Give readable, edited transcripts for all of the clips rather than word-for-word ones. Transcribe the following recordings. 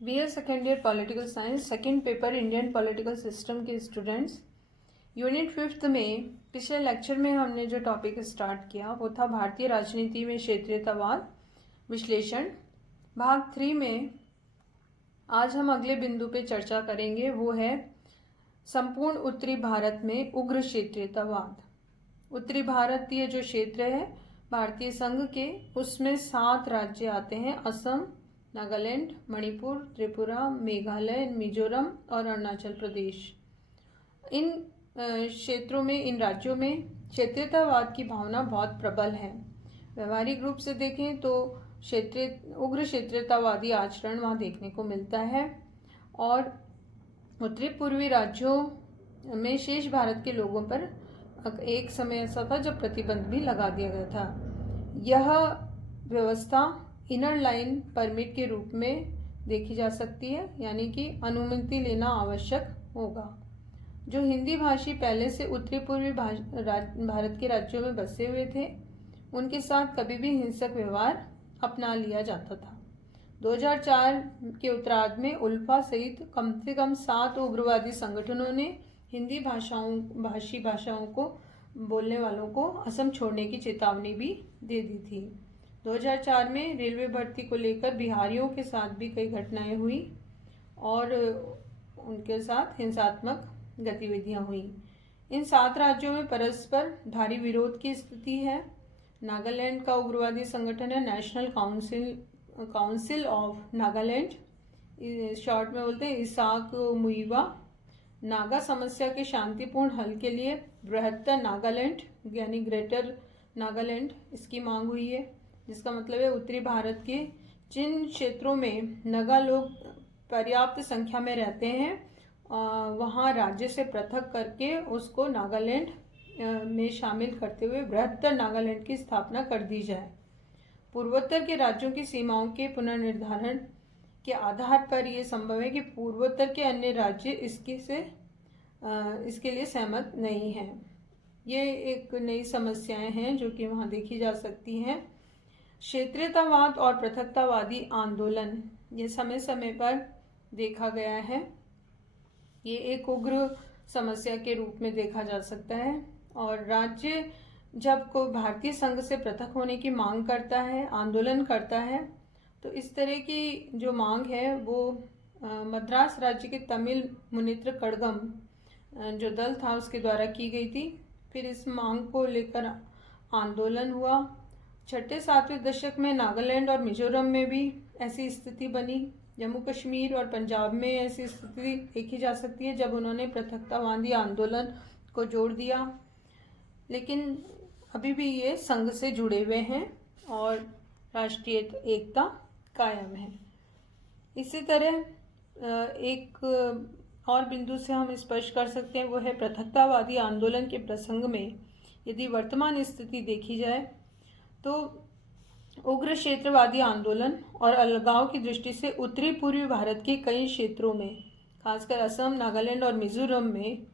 BA second year political science second paper Indian political system के students, unit 5th में पिछले lecture में हमने जो टॉपिक स्टार्ट किया वो था भारतीय राजनीति में क्षेत्रीयतावाद विश्लेषण। भाग 3 में आज हम अगले बिंदु पे चर्चा करेंगे, वो है संपूर्ण उत्तरी भारत में उग्र क्षेत्रीयतावाद। उत्तरी भारतीय जो क्षेत्र है भारतीय संघ के, उसमें 7 राज्य आते हैं: असम, नागालैंड, मणिपुर, त्रिपुरा, मेघालय, मिजोरम और अरुणाचल प्रदेश। इन क्षेत्रों में, इन राज्यों में क्षेत्रीयतावाद की भावना बहुत प्रबल है। व्यवहारिक रूप से देखें तो उग्र क्षेत्रीयतावादी आचरण वहाँ देखने को मिलता है। और उत्तरी पूर्वी राज्यों में शेष भारत के लोगों पर एक समय ऐसा था जब प्रतिबंध भी लगा दिया गया था। यह व्यवस्था इनर लाइन परमिट के रूप में देखी जा सकती है, यानी कि अनुमति लेना आवश्यक होगा। जो हिंदी भाषी पहले से उत्तरी पूर्वी भारत के राज्यों में बसे हुए थे, उनके साथ कभी भी हिंसक व्यवहार अपना लिया जाता था। 2004 के उत्तरार्ध में उल्फा सहित कम से कम 7 उग्रवादी संगठनों ने हिंदी भाषी भाषाओं को बोलने वालों को असम छोड़ने की चेतावनी भी दे दी थी। 2004 में रेलवे भर्ती को लेकर बिहारियों के साथ भी कई घटनाएं हुई और उनके साथ हिंसात्मक गतिविधियां हुई। इन 7 राज्यों में परस्पर भारी विरोध की स्थिति है। नागालैंड का उग्रवादी संगठन है national council of Nagaland, short में बोलते हैं इसाक मुइवा। नागा समस्या के शांतिपूर्ण हल के लिए बृहत्तर नागालैंड यानी ग्रेटर नागालैंड इसकी मांग हुई है, जिसका मतलब है उत्तरी भारत के जिन क्षेत्रों में नगा लोग पर्याप्त संख्या में रहते हैं वहाँ राज्य से पृथक करके उसको नागालैंड में शामिल करते हुए बृहत्तर नागालैंड की स्थापना कर दी जाए। पूर्वोत्तर के राज्यों की सीमाओं के पुनर्निर्धारण के आधार पर यह संभव है कि पूर्वोत्तर के अन्य राज्य इसके लिए सहमत नहीं हैं। ये एक नई समस्याएं हैं जो कि वहाँ देखी जा सकती हैं। क्षेत्रीयतावाद और पृथकतावादी आंदोलन ये समय समय पर देखा गया है। ये एक उग्र समस्या के रूप में देखा जा सकता है। और राज्य जब कोई भारतीय संघ से पृथक होने की मांग करता है, आंदोलन करता है, तो इस तरह की जो मांग है वो मद्रास राज्य के तमिल मुनित्र कड़गम जो दल था उसके द्वारा की गई थी। फिर इस मांग को लेकर आंदोलन हुआ। 6-7वें दशक में नागालैंड और मिजोरम में भी ऐसी स्थिति बनी। जम्मू कश्मीर और पंजाब में ऐसी स्थिति देखी जा सकती है जब उन्होंने पृथकतावादी आंदोलन को जोड़ दिया। लेकिन अभी भी ये संघ से जुड़े हुए हैं और राष्ट्रीय एकता कायम है। इसी तरह एक और बिंदु से हम स्पष्ट कर सकते हैं, वो है पृथकतावादी आंदोलन के प्रसंग में यदि वर्तमान स्थिति देखी जाए तो उग्र क्षेत्रवादी आंदोलन और अलगाव की दृष्टि से उत्तरी पूर्वी भारत के कई क्षेत्रों में, खासकर असम, नागालैंड और मिजोरम में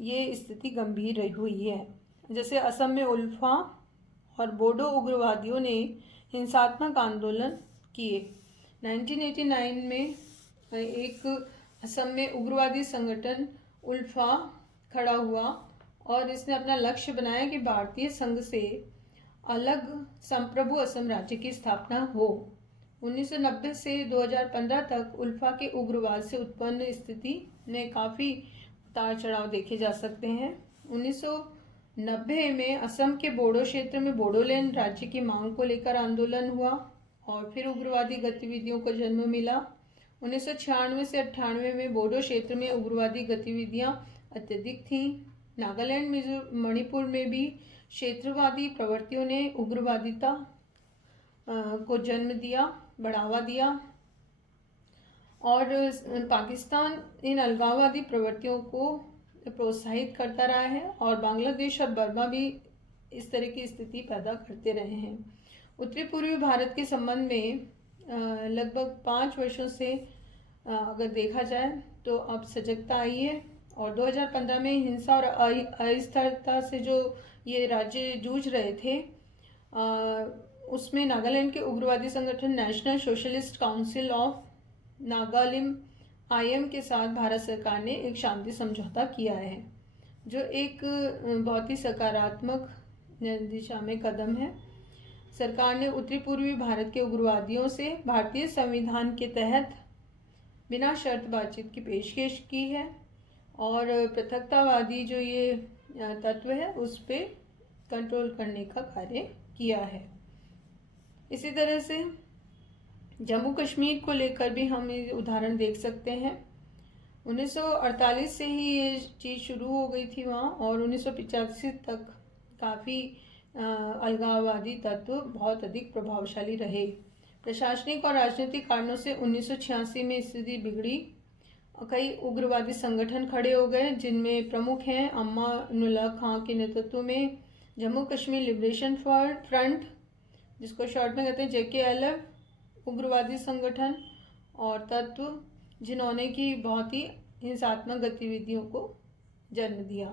ये स्थिति गंभीर हुई है। जैसे असम में उल्फा और बोडो उग्रवादियों ने हिंसात्मक आंदोलन किए। 1989 में एक असम में उग्रवादी संगठन उल्फा खड़ा हुआ और इसने अपना लक्ष्य बनाया कि भारतीय संघ से अलग संप्रभु असम राज्य की स्थापना हो। 1990 से 2015 तक उल्फा के उग्रवाद से उत्पन्न स्थिति में काफ़ी उतार चढ़ाव देखे जा सकते हैं। 1990 में असम के बोडो क्षेत्र में बोडोलैंड राज्य की मांग को लेकर आंदोलन हुआ और फिर उग्रवादी गतिविधियों को जन्म मिला। 1996 से 98 में बोडो क्षेत्र में उग्रवादी गतिविधियां अत्यधिक थीं। नागालैंड, मणिपुर में भी क्षेत्रवादी प्रवृत्तियों ने उग्रवादिता को जन्म दिया, बढ़ावा दिया। और पाकिस्तान इन अलगाववादी प्रवृत्तियों को प्रोत्साहित करता रहा है और बांग्लादेश और बर्मा भी इस तरह की स्थिति पैदा करते रहे हैं। उत्तरी पूर्वी भारत के संबंध में लगभग 5 वर्षों से अगर देखा जाए तो अब सजगता आई है और 2015 में हिंसा और अस्थिरता से जो ये राज्य जूझ रहे थे उसमें नागालैंड के उग्रवादी संगठन National Socialist Council of Nagalim IM के साथ भारत सरकार ने एक शांति समझौता किया है, जो एक बहुत ही सकारात्मक दिशा में कदम है। सरकार ने उत्तरी पूर्वी भारत के उग्रवादियों से भारतीय संविधान के तहत बिना शर्त बातचीत की पेशकश की है और पृथकतावादी जो ये तत्व है उस पर कंट्रोल करने का कार्य किया है। इसी तरह से जम्मू कश्मीर को लेकर भी हम ये उदाहरण देख सकते हैं। 1948 से ही ये चीज़ शुरू हो गई थी वहाँ, और 1985 तक काफ़ी अलगाववादी तत्व बहुत अधिक प्रभावशाली रहे। प्रशासनिक और राजनीतिक कारणों से 1986 में स्थिति बिगड़ी। कई उग्रवादी संगठन खड़े हो गए, जिनमें प्रमुख हैं अमानुल्लाह खां के नेतृत्व में जम्मू कश्मीर लिबरेशन फ्रंट, जिसको शॉर्ट में कहते हैं JKLF, उग्रवादी संगठन और तत्व जिन्होंने की बहुत ही हिंसात्मक गतिविधियों को जन्म दिया,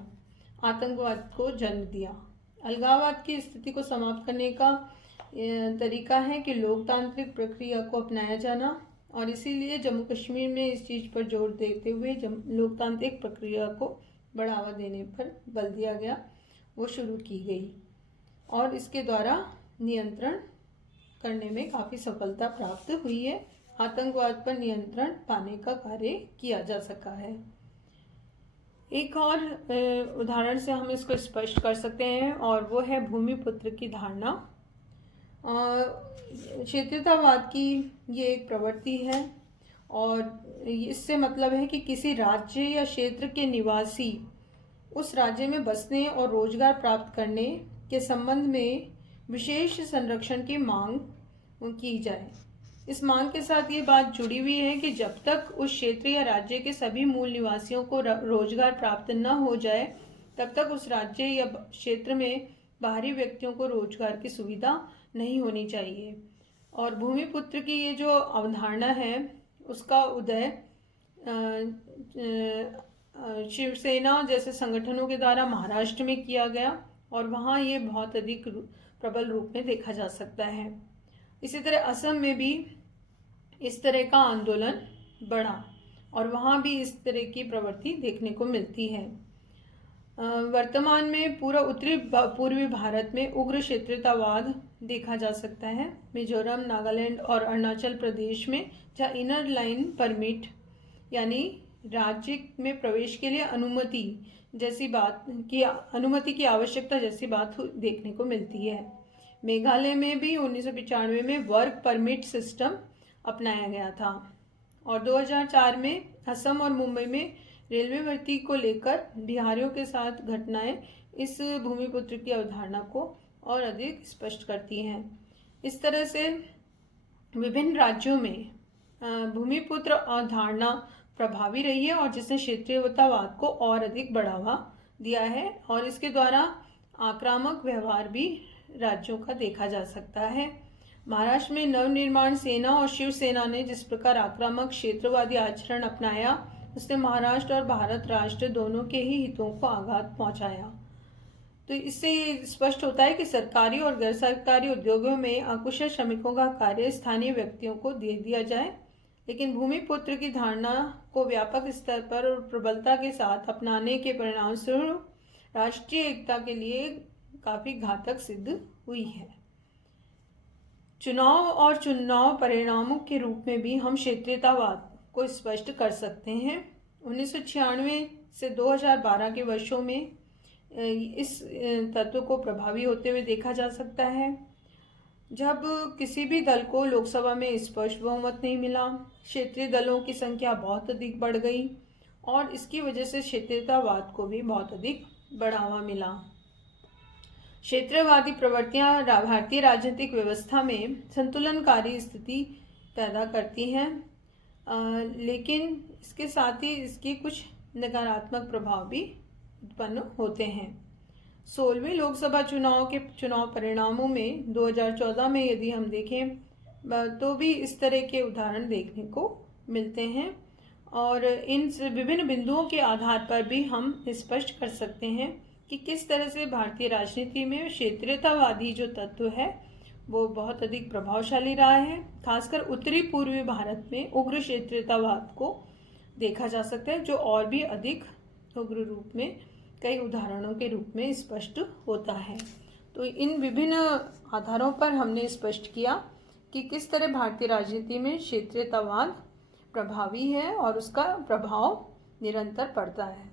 आतंकवाद को जन्म दिया। अलगाववाद की स्थिति को समाप्त करने का तरीका है कि लोकतांत्रिक प्रक्रिया को अपनाया जाना, और इसीलिए जम्मू कश्मीर में इस चीज़ पर जोर देते हुए लोकतांत्रिक प्रक्रिया को बढ़ावा देने पर बल दिया गया, वो शुरू की गई और इसके द्वारा नियंत्रण करने में काफ़ी सफलता प्राप्त हुई है। आतंकवाद पर नियंत्रण पाने का कार्य किया जा सका है। एक और उदाहरण से हम इसको स्पष्ट कर सकते हैं, और वो है भूमिपुत्र की धारणा। क्षेत्रीयतावाद की ये एक प्रवृत्ति है, और इससे मतलब है कि किसी राज्य या क्षेत्र के निवासी उस राज्य में बसने और रोजगार प्राप्त करने के संबंध में विशेष संरक्षण की मांग की जाए। इस मांग के साथ ये बात जुड़ी हुई है कि जब तक उस क्षेत्र या राज्य के सभी मूल निवासियों को रोजगार प्राप्त न हो जाए, तब तक उस राज्य या क्षेत्र में बाहरी व्यक्तियों को रोजगार की सुविधा नहीं होनी चाहिए। और भूमिपुत्र की ये जो अवधारणा है, उसका उदय शिवसेना जैसे संगठनों के द्वारा महाराष्ट्र में किया गया, और वहाँ ये बहुत अधिक प्रबल रूप में देखा जा सकता है। इसी तरह असम में भी इस तरह का आंदोलन बढ़ा, और वहाँ भी इस तरह की प्रवृत्ति देखने को मिलती है। वर्तमान में पूरा उत्तरी पूर्वी भारत में उग्र क्षेत्रीयतावाद देखा जा सकता है। मिजोरम, नागालैंड और अरुणाचल प्रदेश में जहाँ इनर लाइन परमिट यानी राज्य में प्रवेश के लिए अनुमति की आवश्यकता जैसी बात देखने को मिलती है। मेघालय में भी 1995 में वर्क परमिट सिस्टम अपनाया गया था, और 2004 में असम और मुंबई में रेलवे भर्ती को लेकर बिहारियों के साथ घटनाएं इस भूमिपुत्र की अवधारणा को और अधिक स्पष्ट करती हैं। इस तरह से विभिन्न राज्यों में भूमिपुत्र अवधारणा प्रभावी रही है, और जिसने क्षेत्रीयतावाद को और अधिक बढ़ावा दिया है, और इसके द्वारा आक्रामक व्यवहार भी राज्यों का देखा जा सकता है। महाराष्ट्र में नवनिर्माण सेना और शिवसेना ने जिस प्रकार आक्रामक क्षेत्रवादी आचरण अपनाया, उसने महाराष्ट्र और भारत राष्ट्र दोनों के ही हितों को आघात पहुंचाया। तो इससे ये स्पष्ट होता है कि सरकारी और गैर सरकारी उद्योगों में अकुशल श्रमिकों का कार्य स्थानीय व्यक्तियों को दे दिया जाए, लेकिन भूमिपुत्र की धारणा को व्यापक स्तर पर और प्रबलता के साथ अपनाने के परिणामस्वरूप राष्ट्रीय एकता के लिए काफ़ी घातक सिद्ध हुई है। चुनाव और चुनाव परिणामों के रूप में भी हम क्षेत्रीयतावाद को स्पष्ट कर सकते हैं। 1996 से 2012 के वर्षों में इस तत्व को प्रभावी होते हुए देखा जा सकता है। जब किसी भी दल को लोकसभा में स्पष्ट बहुमत नहीं मिला, क्षेत्रीय दलों की संख्या बहुत अधिक बढ़ गई, और इसकी वजह से क्षेत्रीयतावाद को भी बहुत अधिक बढ़ावा मिला। क्षेत्रवादी प्रवृत्तियां भारतीय राजनीतिक व्यवस्था में संतुलनकारी स्थिति पैदा करती हैं, लेकिन इसके साथ ही इसके कुछ नकारात्मक प्रभाव भी उत्पन्न होते हैं। 16वें लोकसभा चुनाव के चुनाव परिणामों में 2014 में यदि हम देखें तो भी इस तरह के उदाहरण देखने को मिलते हैं, और इन विभिन्न बिंदुओं के आधार पर भी हम स्पष्ट कर सकते हैं कि किस तरह से भारतीय राजनीति में क्षेत्रीयतावादी जो तत्व है वो बहुत अधिक प्रभावशाली रहा है। खासकर उत्तरी पूर्वी भारत में उग्र क्षेत्रीयतावाद को देखा जा सकता है, जो और भी अधिक उग्र रूप में कई उदाहरणों के रूप में स्पष्ट होता है। तो इन विभिन्न आधारों पर हमने स्पष्ट किया कि किस तरह भारतीय राजनीति में क्षेत्रीयतावाद प्रभावी है और उसका प्रभाव निरंतर पड़ता है।